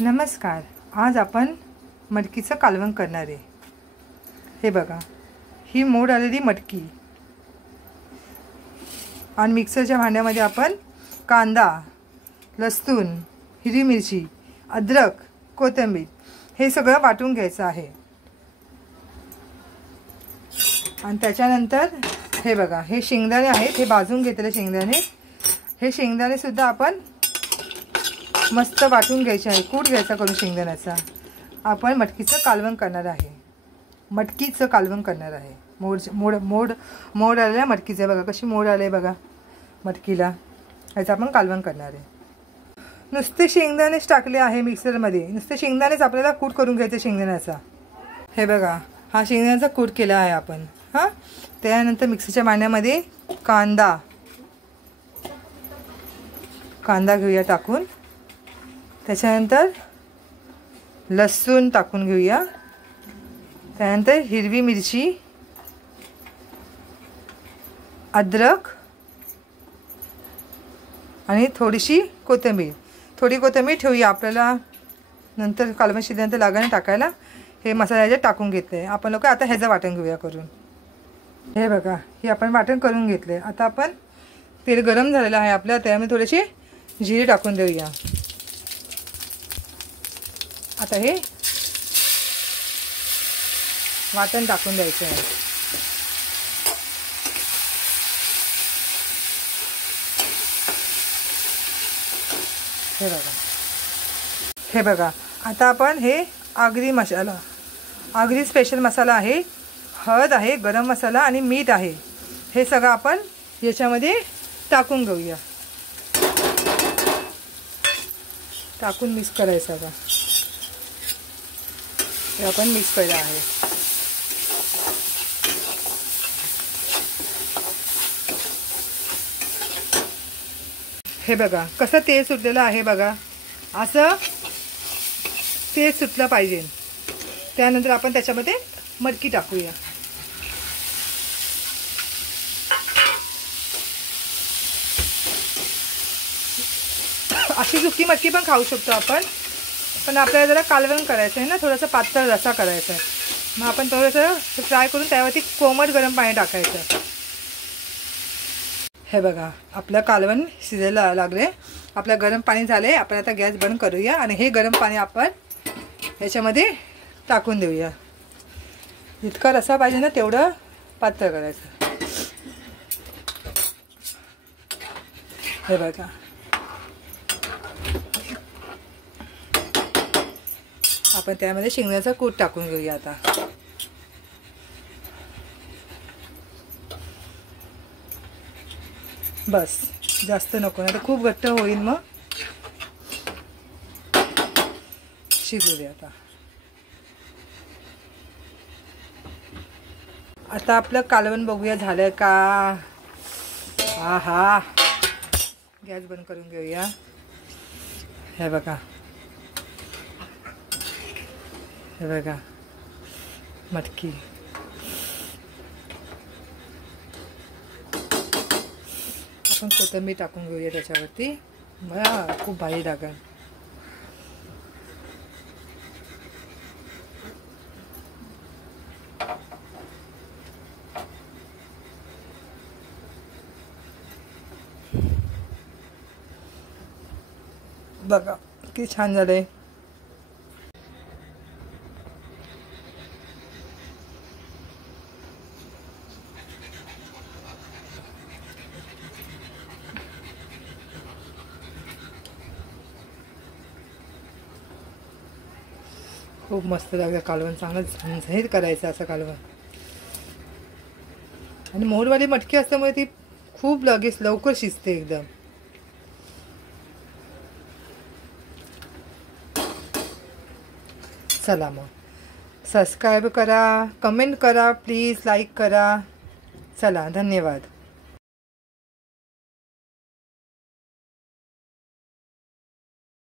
नमस्कार. आज आपण मटकीचं कालवण करणार आहे. हे बघा, ही मोड आलेली मटकी आणि मिक्सरच्या भांड्यामध्ये आपण कांदा, लसूण, हिरवी मिरची, अद्रक, कोथिंबीर हे सगळं वाटून घ्यायचं आहे. आणि त्याच्यानंतर हे बघा, हे शेंगदाणे आहेत, हे भाजून घेतलेले शेंगदाणे. हे शेंगदाणे सुद्धा आपण मस्त वाटून घ्यायचे आहे. कूट घ्यायचा करून शेंगदाण्याचा. आपण मटकीचं कालवण करणार आहे. मटकीचं कालवण करणार आहे. मोड आलेल्या मटकीचं बघा, कशी मोड आले बघा मटकीला. ह्याचं आपण कालवण करणार आहे. नुसते शेंगदाणेच टाकले आहे मिक्सरमध्ये. नुसते शेंगदाणेच आपल्याला कूट करून घ्यायचं शेंगदाण्याचा. हे बघा, हा शेंगदाण्याचा कूट केला आहे आपण. हां, त्यानंतर मिक्सरच्या भांड्यामध्ये कांदा घेऊया टाकून. त्याच्यानंतर लसूण टाकून घेऊया. त्यानंतर हिरवी मिरची, अद्रक आणि थोडीशी कोथिंबीर. थोडी कोथिंबीर ठेवूया, आपल्याला नंतर कालवण शिजल्यानंतर लागायला टाकायला. हे मसाल्याचे टाकून घेतले आपण लोक. आता ह्याचं वाटण घेऊया करून. हे बघा, हे आपण वाटण करून घेतले. आता आपण तेल गरम झालेलं आहे आपल्या, त्यामध्ये थोडेसे जिरे टाकून देऊया. आता हे वाटण टाकून द्यायचं आहे. हे बघा, आता आपण हे आगरी स्पेशल मसाला आहे, हळद आहे, गरम मसाला आणि मीठ आहे. हे सगळं आपण याच्यामध्ये टाकून घेऊया. टाकून मिक्स करायचं का. हे आपण मिक्स केलं आहे. हे बघा कसं तेल सुटलेलं आहे बघा. असं तेल सुटलं पाहिजे. त्यानंतर आपण त्याच्यामध्ये मटकी टाकूया. अशी सुकी मटकी पण खाऊ शकतो आपण, पण आपल्याला जरा कालवण करायचं आहे ना, थोडंसं पातळ रस्सा करायचा आहे. मग आपण थोडंसं फ्राय करून त्यावरती कोमट गरम पाणी टाकायचं. हे बघा, आपलं कालवण शिजायला लागले. आपलं गरम पाणी झाले. आपण आता गॅस बंद करूया आणि हे गरम पाणी आपण याच्यामध्ये टाकून देऊया. जितका रस्सा पाहिजे ना तेवढं पातळ करायचं. हे बघा, आपण त्यामध्ये शेंगदाण्याचा कूट टाकून घेऊया. आता बस, जास्त नको ना, तर खूप घट्ट होईल. मग शिजू दे. आता आपलं कालवण बघूया झालं का. हा, गॅस बंद करून घेऊया. हे बघा, मटकी. आपण कोथिंबीर टाकून घेऊया त्याच्यावरती. बघा, खूप भारी लागेल. बघा किती छान झालंय. खूप मस्त लागलं कालवण. चांगलं झणझणीत करायचं असं कालवण. आणि मोडवाली मटकी असल्यामुळे ती खूप लवकर शिजते एकदम. चला मग सबस्क्राईब करा, कमेंट करा, प्लीज लाईक करा. चला, धन्यवाद.